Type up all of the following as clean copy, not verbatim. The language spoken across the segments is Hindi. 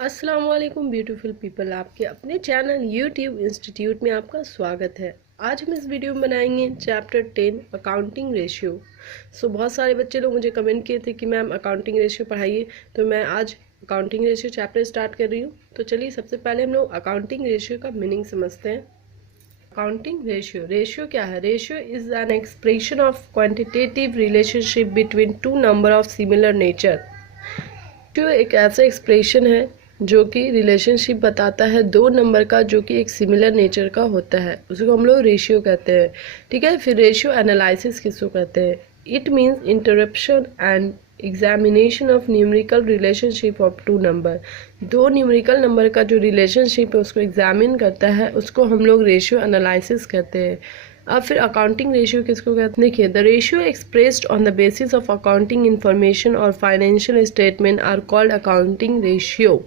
अस्सलाम वालेकुम ब्यूटीफुल पीपल, आपके अपने चैनल यूट्यूब इंस्टीट्यूट में आपका स्वागत है। आज हम इस वीडियो में बनाएंगे चैप्टर 10 अकाउंटिंग रेशियो। बहुत सारे बच्चे लोग मुझे कमेंट किए थे कि मैम अकाउंटिंग रेशियो पढ़ाइए, तो मैं आज अकाउंटिंग रेशियो चैप्टर स्टार्ट कर रही हूँ। तो चलिए सबसे पहले हम लोग अकाउंटिंग रेशियो का मीनिंग समझते हैं। अकाउंटिंग रेशियो, रेशियो क्या है? Ratio is an expression of quantitative relationship between two number of similar nature. Ratio एक ऐसा एक्सप्रेशन है जो कि रिलेशनशिप बताता है दो नंबर का जो कि एक सिमिलर नेचर का होता है, उसको हम लोग रेशियो कहते हैं। ठीक है, फिर रेशियो एनालिसिस किसको कहते हैं? It means interruption and examination of numerical relationship of two number. दो न्यूमेरिकल नंबर का जो रिलेशनशिप है उसको एग्जामिन करता है, उसको हम लोग रेशियो एनालिसिस कहते हैं। अब फिर अकाउंटिंग रेशियो किसको कहते हैं? देखिए, the ratio expressed on the basis of accounting information और financial statement are called accounting ratio.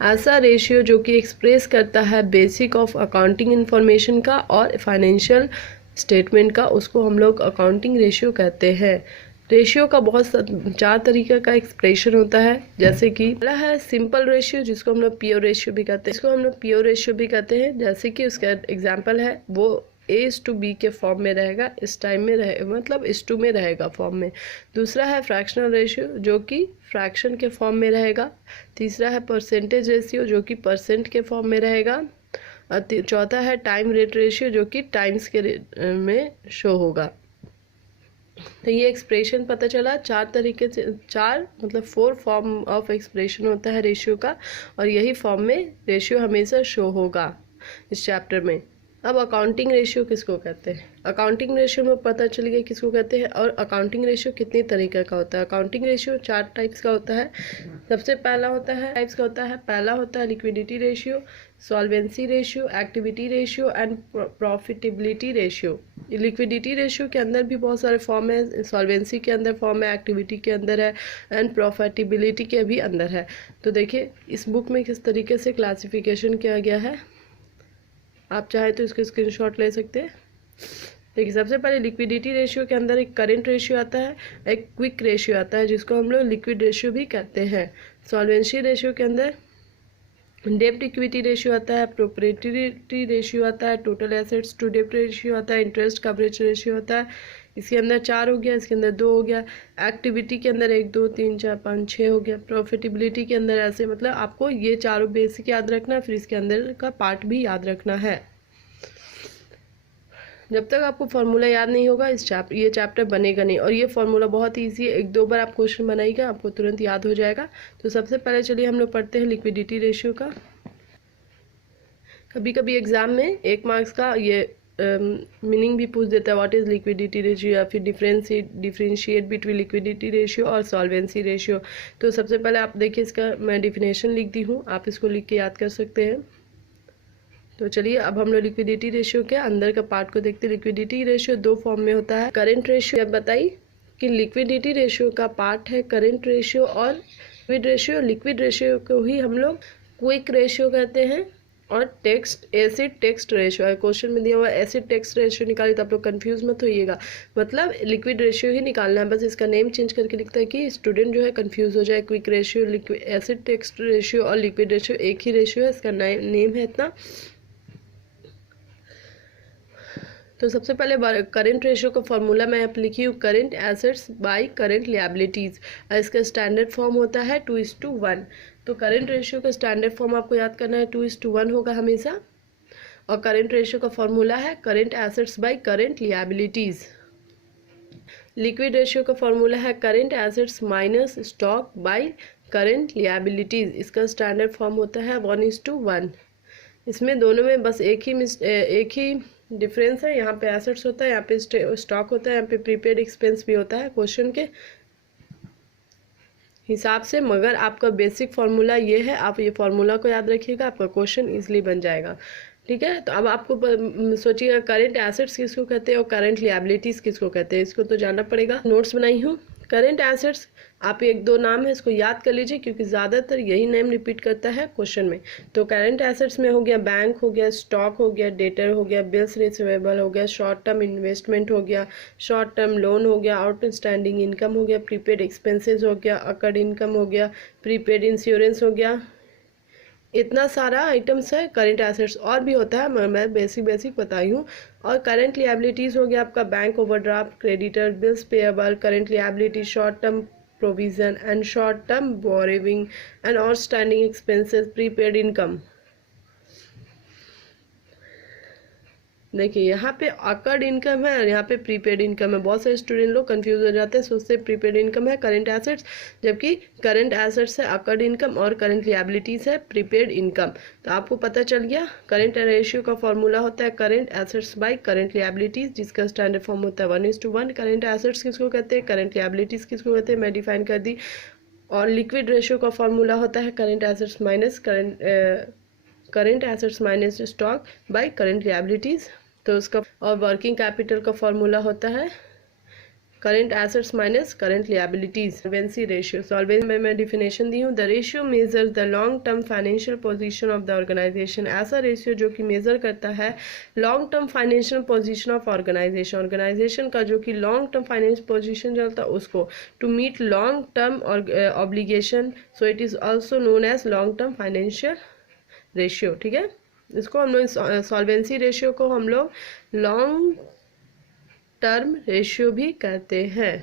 ऐसा रेशियो जो कि एक्सप्रेस करता है बेसिक ऑफ अकाउंटिंग इंफॉर्मेशन का और फाइनेंशियल स्टेटमेंट का, उसको हम लोग अकाउंटिंग रेशियो कहते हैं। रेशियो का बहुत 4 तरीके का एक्सप्रेशन होता है, जैसे कि पहला है सिंपल रेशियो जिसको हम लोग प्योर रेशियो भी कहते हैं। इसको हम लोग प्योर रेशियो भी कहते हैं, जैसे कि उसका एग्जाम्पल है वो A:B के फॉर्म में रहेगा, इस टाइम में रहे मतलब इस टू में रहेगा फॉर्म में। दूसरा है फ्रैक्शनल रेशियो जो कि फ्रैक्शन के फॉर्म में रहेगा। तीसरा है परसेंटेज रेशियो जो कि परसेंट के फॉर्म में रहेगा। और चौथा है टाइम रेट रेशियो जो कि टाइम्स के में शो होगा। तो ये एक्सप्रेशन पता चला 4 तरीके से, 4 मतलब 4 फॉर्म ऑफ एक्सप्रेशन होता है रेशियो का, और यही फॉर्म में रेशियो हमेशा शो होगा इस चैप्टर में। अब अकाउंटिंग रेशियो किसको कहते हैं? अकाउंटिंग रेशियो में पता चल गया किसको कहते हैं, और अकाउंटिंग रेशियो कितने तरीके का होता है। अकाउंटिंग रेशियो 4 टाइप्स का होता है। सबसे पहला होता है liquidity ratio, solvency ratio, activity ratio and profitability ratio. Liquidity ratio के अंदर भी बहुत सारे फॉर्म है, सॉल्वेंसी के अंदर फॉर्म है, एक्टिविटी के अंदर है, एंड प्रॉफिटेबिलिटी के भी अंदर है। तो देखिए इस बुक में किस तरीके से क्लासिफिकेशन किया गया है, आप चाहे तो इसके स्क्रीनशॉट ले सकते हैं। देखिए सबसे पहले लिक्विडिटी रेशियो के अंदर एक करंट रेशियो आता है, एक क्विक रेशियो आता है जिसको हम लोग लिक्विड रेशियो भी कहते हैं। सॉल्वेंसी रेशियो के अंदर डेब्ट इक्विटी रेशियो आता है, प्रोप्राइटरी रेशियो आता है, टोटल एसेट्स टू डेब्ट रेशियो आता है, इंटरेस्ट कवरेज रेशियो होता है। इसके अंदर 4 हो गया, इसके अंदर 2 हो गया। एक्टिविटी के अंदर 1 2 3 4 5 6 हो गया। प्रॉफिटेबिलिटी के अंदर ऐसे, मतलब आपको ये चारों बेसिक याद रखना, फिर इसके अंदर का पार्ट भी याद रखना है। जब तक आपको फार्मूला याद नहीं होगा ये चैप्टर बनेगा नहीं, और ये फार्मूला बहुत ईजी है, 1 2 बार आप क्वेश्चन बनाइएगा आपको तुरंत याद हो जाएगा। तो सबसे पहले चलिए हम लोग पढ़ते हैं लिक्विडिटी रेशियो का। कभी कभी एग्जाम में 1 मार्क्स का ये मीनिंग भी पूछ देता है, व्हाट इज लिक्विडिटी रेशियो, या फिर डिफरेंशिएट बिटवीन लिक्विडिटी रेशियो और सॉल्वेंसी रेशियो। तो सबसे पहले आप देखिए, इसका मैं डिफिनेशन लिख दी हूँ, आप इसको लिख के याद कर सकते हैं। तो चलिए अब हम लोग लिक्विडिटी रेशियो के अंदर का पार्ट को देखते हैं। लिक्विडिटी रेशियो 2 फॉर्म में होता है। करंट रेशियो, अब बताइए कि लिक्विडिटी रेशियो का पार्ट है करंट रेशियो और लिक्विड रेशियो। लिक्विड रेशियो को ही हम लोग क्विक रेशियो कहते हैं, और एसिड टेक्स्ट रेशियो। क्वेश्चन में दिया हुआ एसिड टेक्स्ट रेशियो निकाली तो आप लोग कंफ्यूज मत होइएगा, मतलब लिक्विड रेशियो ही निकालना है, बस इसका नेम चेंज करके लिखता है कि स्टूडेंट जो है कंफ्यूज हो जाए। Quick ratio, acid text ratio और लिक्विड रेशियो एक ही रेशियो है, इसका नेम है इतना। तो सबसे पहले करंट रेशियो का फॉर्मूला मैं यहाँ पे लिखी हूँ, current assets by current liabilities. इसका स्टैंडर्ड फॉर्म होता है 2:1। तो करंट रेशियो का स्टैंडर्ड फॉर्म आपको याद करना है, 2:1 होगा हमेशा। और करंट रेशियो का फॉर्मूला है current assets by current liabilities. Liquid ratio का फॉर्मूला है current assets minus stock by current liabilities. इसका स्टैंडर्ड फॉर्म होता है 1:1। इसमें दोनों में बस एक ही डिफरेंस है, यहाँ पे एसेट्स होता है, यहाँ पे स्टॉक होता है, यहाँ पे प्रीपेड एक्सपेंस भी होता है क्वेश्चन के हिसाब से। मगर आपका बेसिक फार्मूला ये है, आप ये फार्मूला को याद रखिएगा, आपका क्वेश्चन इजीली बन जाएगा। ठीक है, तो अब आपको सोचिएगा करंट एसेट्स किसको कहते हैं और करंट लिएबिलिटीज किसको कहते हैं, इसको तो जानना पड़ेगा। नोट्स बनाई हूँ, करेंट एसेट्स, आप एक दो नाम है इसको याद कर लीजिए क्योंकि ज़्यादातर यही नेम रिपीट करता है क्वेश्चन में। तो करेंट एसेट्स में हो गया बैंक हो गया, स्टॉक हो गया, डेटर हो गया, बिल्स रिसीवेबल हो गया, शॉर्ट टर्म इन्वेस्टमेंट हो गया, शॉर्ट टर्म लोन हो गया, आउटस्टैंडिंग इनकम हो गया, प्रीपेड एक्सपेंसेस हो गया, अकर्ड इनकम हो गया, प्रीपेड इंश्योरेंस हो गया। इतना सारा आइटम्स है करेंट एसेट्स, और भी होता है मैं बेसिक बताई हूँ। और करंट लिएबिलिटीज़ हो गया आपका bank overdraft, creditor, bills payable, current liability, short term provision and short term borrowing and outstanding expenses, prepaid income. देखिए यहाँ पे अकर्ड इनकम है और यहाँ पे प्रीपेड इनकम है। बहुत सारे स्टूडेंट लोग कंफ्यूज हो जाते हैं, सोचते हैं प्रीपेड इनकम है करंट एसेट्स, जबकि करंट एसेट्स है अकर्ड इनकम और करंट लिएबिलिटीज है प्रीपेड इनकम। तो आपको पता चल गया करंट रेशियो का फॉर्मूला होता है करंट एसेट्स बाय करंट लिएबिलिटीज, जिसका स्टैंडर्ड फॉर्म होता है 1:1। करंट एसेट्स किसको कहते हैं, करंट लिएबिलिटीज किसको कहते हैं, मैं डिफाइन कर दी। और लिक्विड रेशियो का फॉर्मूला होता है current assets minus current assets minus stock by current liabilities. तो उसका और वर्किंग कैपिटल का फॉर्मूला होता है current assets minus current liabilities. Solvency ratio, solvency में मैं डिफिनेशन दी हूँ, the ratio measures the long term financial position of the organisation. ऐसा रेशियो जो कि मेजर करता है long term financial position of organisation, organisation का जो कि लॉन्ग टर्म फाइनेंशियल पोजीशन चलता है उसको, to meet long term obligation, so it is also known as long term financial ratio. ठीक है, इसको हम लोग सॉल्वेंसी रेशियो को हम लोग लॉन्ग टर्म रेशियो भी कहते हैं।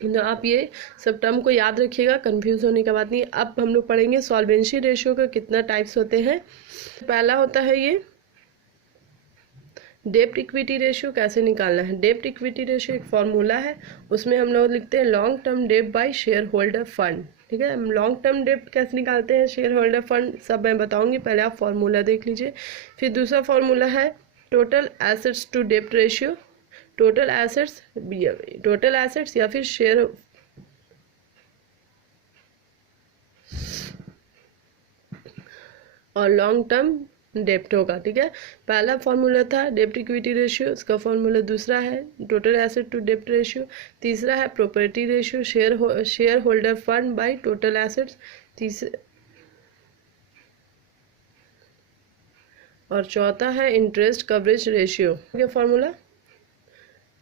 तो आप ये सब टर्म को याद रखिएगा, कंफ्यूज होने का बात नहीं। अब हम लोग पढ़ेंगे सॉल्वेंसी रेशियो का कितना टाइप्स होते हैं। पहला होता है ये डेब्ट इक्विटी रेशियो। कैसे निकालना है डेब्ट इक्विटी रेशियो, एक फॉर्मूला है, उसमें हम लोग लिखते हैं लॉन्ग टर्म डेब्ट बाय शेयर होल्डर फंड। ठीक है, हम लॉन्ग टर्म डेब्ट कैसे निकालते हैं, शेयर होल्डर फंड, सब मैं बताऊंगी, पहले आप फॉर्मूला देख लीजिए। फिर दूसरा फॉर्मूला है टोटल एसेट्स टू डेब्ट रेशियो, टोटल एसेट्स या फिर शेयर और लॉन्ग टर्म डेब्ट होगा। ठीक है, पहला फॉर्मूला था डेब्ट इक्विटी रेशियो, इसका फॉर्मूला दूसरा है टोटल एसेट टू डेब्ट रेशियो, तीसरा है property ratio, share holder fund by total assets, और चौथा है इंटरेस्ट कवरेज रेशियो। ठीक है फॉर्मूला।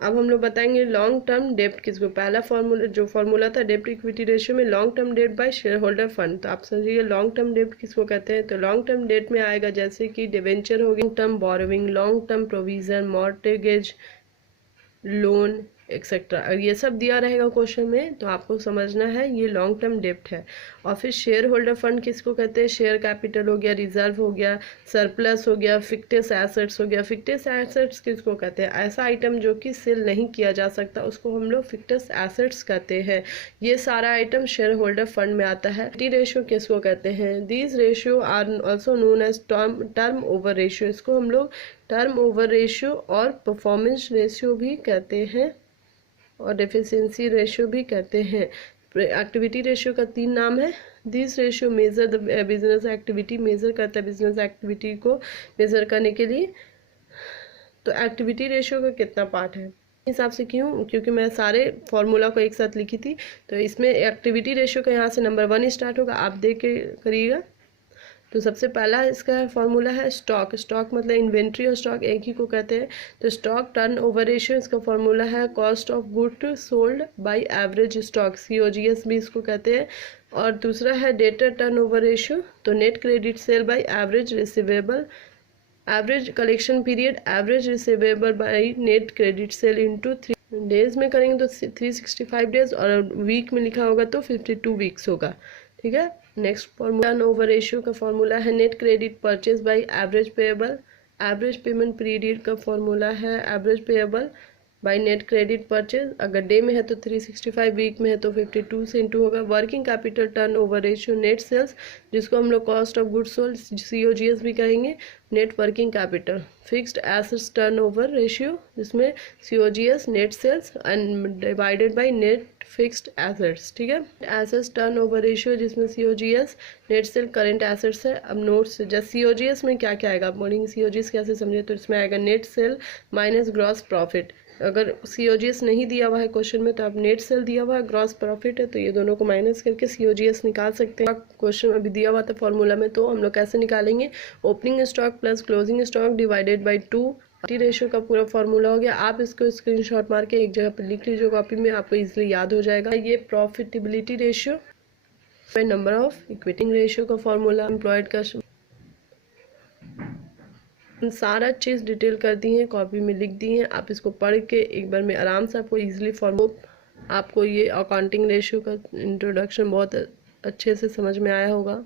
अब हम लोग बताएंगे लॉन्ग टर्म डेब्ट किसको, पहला फॉर्मूला जो फॉर्मूला था डेब्ट इक्विटी रेशियो में लॉन्ग टर्म डेब्ट बाय शेयर होल्डर फंड, तो आप समझिए लॉन्ग टर्म डेब्ट किसको कहते हैं। तो लॉन्ग टर्म डेब्ट में आएगा जैसे कि डिवेंचर हो गया, long term borrowing, long term provision, mortgage loan etcetera, और ये सब दिया रहेगा क्वेश्चन में, तो आपको समझना है ये लॉन्ग टर्म डेब्ट है। और फिर शेयर होल्डर फंड किसको कहते हैं, शेयर कैपिटल हो गया, रिजर्व हो गया, सरप्लस हो गया, फिक्टिव एसेट्स हो गया। फिक्टिव एसेट्स किसको कहते हैं, ऐसा आइटम जो कि सेल नहीं किया जा सकता उसको हम लोग फिक्टिव एसेट्स कहते हैं। ये सारा आइटम शेयर होल्डर फंड में आता है। टी रेशियो किसको कहते हैं, these ratio are also known as turnover ratio, इसको हम लोग टर्म ओवर रेशियो और परफॉर्मेंस रेशियो भी कहते हैं और डेफिशिएंसी रेशियो भी कहते हैं। एक्टिविटी रेशियो का 3 नाम है। This ratio measure the business activity, measure करता है बिजनेस एक्टिविटी को मेजर करने के लिए। तो एक्टिविटी रेशियो का कितना पार्ट है हिसाब से, क्यों, क्योंकि मैं सारे फॉर्मूला को एक साथ लिखी थी, तो इसमें एक्टिविटी रेशियो का यहाँ से नंबर 1 स्टार्ट होगा, आप देख के करिएगा। तो सबसे पहला इसका फॉर्मूला है स्टॉक, स्टॉक मतलब इन्वेंट्री और स्टॉक एक ही को कहते हैं। तो स्टॉक टर्न ओवर रेशियो, इसका फॉर्मूला है cost of good sold by average stock, COGS भी इसको कहते हैं। और दूसरा है डेटर टर्न ओवर रेशियो, तो net credit sale by average receivable, average collection period, average receivable by net credit sale into 3 days में करेंगे तो 365 डेज, और वीक में लिखा होगा तो 52 वीक्स होगा। ठीक है, next formula turn over ratio का फॉर्मूला है net credit purchase by average payable, average payment period का फॉर्मूला है average payable by net credit purchase, अगर डे में है तो 365, वीक में है तो 52 से इंटू होगा। Working capital turnover ratio net sales, जिसको हम लोग cost of goods sold COGS भी कहेंगे, net working capital. Fixed assets turnover ratio, जिसमें COGS net sales and divided by net fixed assets. ठीक है, एसेट्स टर्न ओवर रेशियो जिसमें COGS net sale current assets है। अब नोट्स जैसे COGS में क्या क्या आएगा, आप बोलेंगे COGS कैसे समझे, तो इसमें आएगा net cell minus gross profit, अगर COGS नहीं दिया हुआ है क्वेश्चन में तो आप नेट सेल दिया हुआ है, ग्रॉस प्रॉफिट है, तो ये दोनों को माइनस करके COGS निकाल सकते हैं। क्वेश्चन अभी दिया हुआ था फॉर्मूला में, तो हम लोग कैसे निकालेंगे, opening stock plus closing stock divided by 2 ratio का पूरा फॉर्मूला हो गया। आप इसको स्क्रीनशॉट मार के एक जगह पर लिख लीजिए कॉपी में, आपको इजीली याद हो जाएगा। ये profitability ratio by number of equity ratio का फॉर्मूला, एम्प्लॉयड का सारा चीज़ डिटेल कर दी है, कॉपी में लिख दी है। आप इसको पढ़ के एक बार में आराम से आपको इजीली आपको ये अकाउंटिंग रेशियो का इंट्रोडक्शन बहुत अच्छे से समझ में आया होगा।